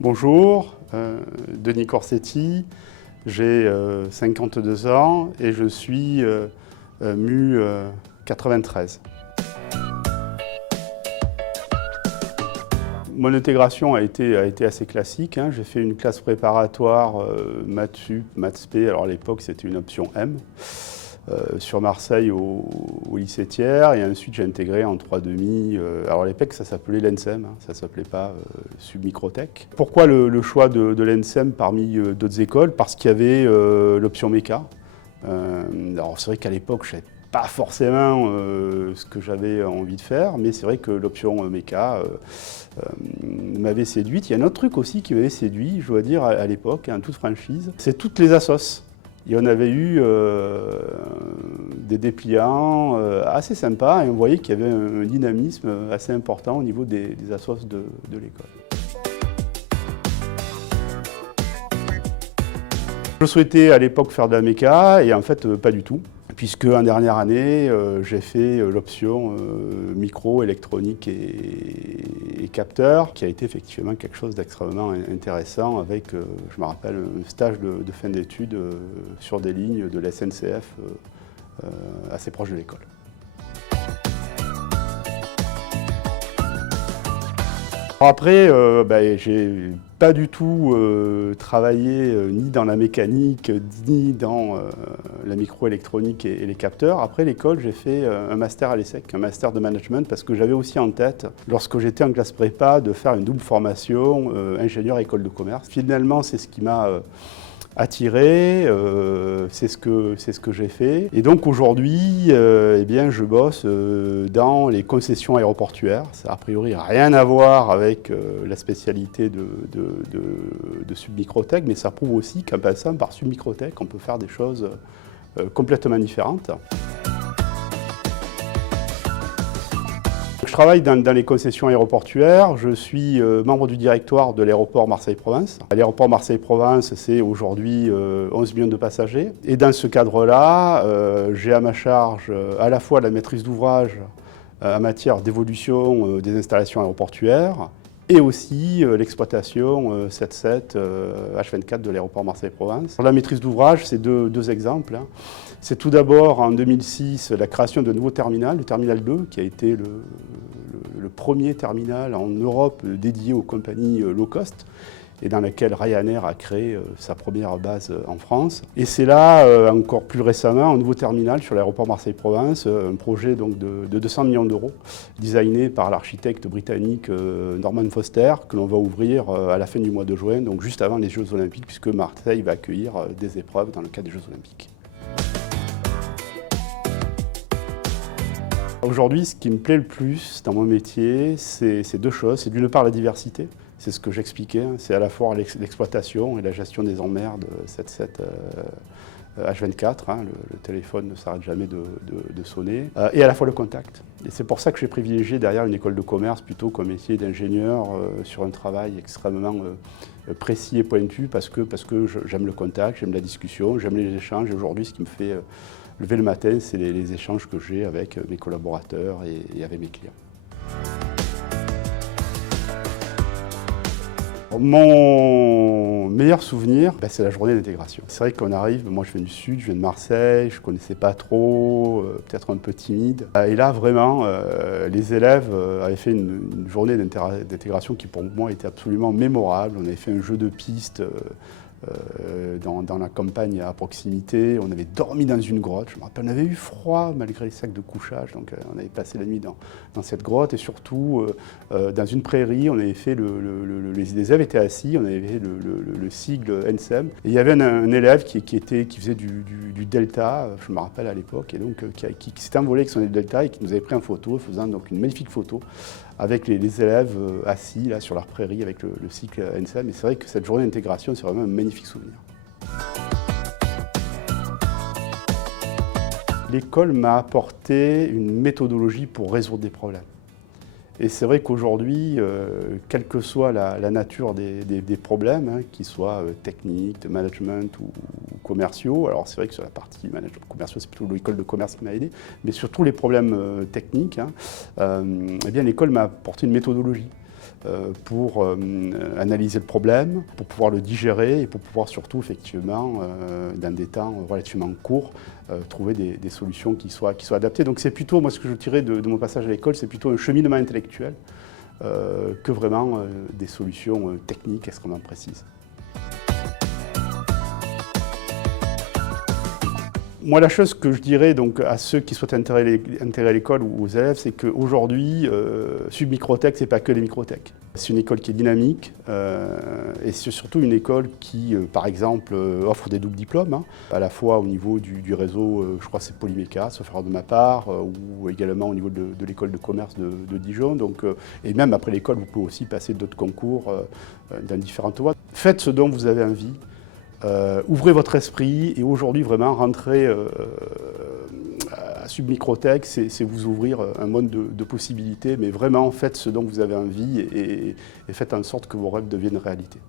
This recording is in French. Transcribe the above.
Bonjour, Denis Corsetti, j'ai 52 ans et je suis MU 93. Mon intégration a été assez classique, hein. J'ai fait une classe préparatoire maths sup, maths spé, alors à l'époque c'était une option M, sur Marseille au lycée Thiers, et ensuite j'ai intégré en 3,5, alors à l'époque ça s'appelait l'ENSEM, hein, ça ne s'appelait pas Submicrotech. Pourquoi le choix de l'ENSEM parmi d'autres écoles? Parce qu'il y avait l'option méca. Alors c'est vrai qu'à l'époque je ne savais pas forcément ce que j'avais envie de faire, mais c'est vrai que l'option méca m'avait séduite. Il y a un autre truc aussi qui m'avait séduit, je dois dire, à l'époque, en toute franchise, c'est toutes les assos. Et on avait eu des dépliants assez sympas et on voyait qu'il y avait un dynamisme assez important au niveau des assos de l'école. Je souhaitais à l'époque faire de la méca et en fait pas du tout, puisque en dernière année j'ai fait l'option micro, électronique et capteur, qui a été effectivement quelque chose d'extrêmement intéressant avec, je me rappelle, un stage de fin d'études sur des lignes de la SNCF assez proche de l'école. Après, j'ai pas du tout travaillé ni dans la mécanique, ni dans la microélectronique et les capteurs. Après l'école, j'ai fait un master à l'ESSEC, un master de management, parce que j'avais aussi en tête, lorsque j'étais en classe prépa, de faire une double formation, ingénieur école de commerce. Finalement, c'est ce qui m'a attiré, c'est ce que j'ai fait. Et donc aujourd'hui, eh bien, je bosse dans les concessions aéroportuaires. Ça n'a a priori rien à voir avec la spécialité de Submicrotech, mais ça prouve aussi qu'en passant par Submicrotech, on peut faire des choses complètement différentes. Je travaille dans les concessions aéroportuaires, je suis membre du directoire de l'aéroport Marseille-Provence. L'aéroport Marseille-Provence, c'est aujourd'hui 11 millions de passagers. Et dans ce cadre-là, j'ai à ma charge à la fois la maîtrise d'ouvrage en matière d'évolution des installations aéroportuaires et aussi l'exploitation 7-7 H24 de l'aéroport Marseille-Provence. La maîtrise d'ouvrage, c'est deux exemples, hein. C'est tout d'abord en 2006 la création d'un nouveau terminal, le terminal 2, qui a été le premier terminal en Europe dédié aux compagnies low cost et dans laquelle Ryanair a créé sa première base en France. Et c'est là, encore plus récemment, un nouveau terminal sur l'aéroport Marseille-Provence, un projet donc de 200 millions d'euros, designé par l'architecte britannique Norman Foster, que l'on va ouvrir à la fin du mois de juin, donc juste avant les Jeux Olympiques, puisque Marseille va accueillir des épreuves dans le cadre des Jeux Olympiques. Aujourd'hui, ce qui me plaît le plus dans mon métier, c'est deux choses. C'est d'une part la diversité, c'est ce que j'expliquais, hein. C'est à la fois l'exploitation et la gestion des emmerdes 7-7 H24, hein. Le téléphone ne s'arrête jamais de sonner, et à la fois le contact. Et c'est pour ça que j'ai privilégié derrière une école de commerce plutôt qu'un métier d'ingénieur sur un travail extrêmement précis et pointu, parce que j'aime le contact, j'aime la discussion, j'aime les échanges. Et aujourd'hui, ce qui me fait lever le matin, c'est les échanges que j'ai avec mes collaborateurs et avec mes clients. Mon meilleur souvenir, c'est la journée d'intégration. C'est vrai qu'on arrive, moi je viens du Sud, je viens de Marseille, je ne connaissais pas trop, peut-être un peu timide. Et là vraiment, les élèves avaient fait une journée d'intégration qui pour moi était absolument mémorable. On avait fait un jeu de piste dans la campagne à proximité. On avait dormi dans une grotte. Je me rappelle, on avait eu froid malgré les sacs de couchage. Donc on avait passé la nuit dans cette grotte et surtout dans une prairie. On avait fait les élèves étaient assis. On avait fait le sigle NSEM. Et il y avait un élève qui faisait du delta. Je me rappelle à l'époque, et donc qui s'était envolé avec son delta et qui nous avait pris en photo, faisant donc une magnifique photo avec les élèves assis là, sur leur prairie avec le cycle NSEM. Et c'est vrai que cette journée d'intégration, c'est vraiment un magnifique souvenir. L'école m'a apporté une méthodologie pour résoudre des problèmes. Et c'est vrai qu'aujourd'hui, quelle que soit la nature des problèmes, hein, qu'ils soient techniques, de management ou commerciaux, alors c'est vrai que sur la partie management commerciaux, c'est plutôt l'école de commerce qui m'a aidé, mais sur tous les problèmes techniques, hein, eh bien l'école m'a apporté une méthodologie. pour analyser le problème, pour pouvoir le digérer et pour pouvoir surtout, effectivement, dans des temps relativement courts, trouver des solutions qui soient adaptées. Donc c'est plutôt, moi ce que je tirais de mon passage à l'école, c'est plutôt un cheminement intellectuel que vraiment des solutions techniques extrêmement précises. Moi, la chose que je dirais donc, à ceux qui souhaitent intégrer à l'école ou aux élèves, c'est qu'aujourd'hui, Submicrotech, ce n'est pas que les microtech. C'est une école qui est dynamique et c'est surtout une école qui, par exemple, offre des doubles diplômes, hein, à la fois au niveau du réseau, je crois que c'est Polyméca, sauf erreur de ma part, ou également au niveau de l'école de commerce de Dijon. Donc, et même après l'école, vous pouvez aussi passer d'autres concours dans différentes voies. Faites ce dont vous avez envie. Ouvrez votre esprit et aujourd'hui vraiment rentrer à Submicrotech, c'est vous ouvrir un monde de possibilités, mais vraiment faites ce dont vous avez envie et faites en sorte que vos rêves deviennent réalité.